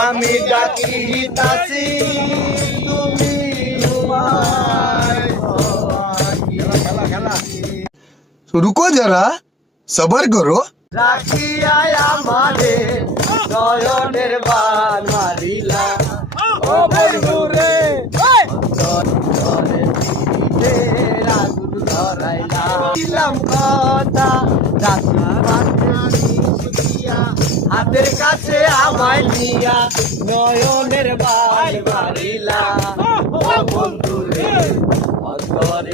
আমি ডাকিতাছি তুমি रुको जरा सबर करो রাখিয়া আমারে নয়নের বান মারিলা ও বন্ধু রে দিলাম কথা হাতের কাছে আমায় নিয়া নয়নের বান মারিলা ও বন্ধু রে অন্তরে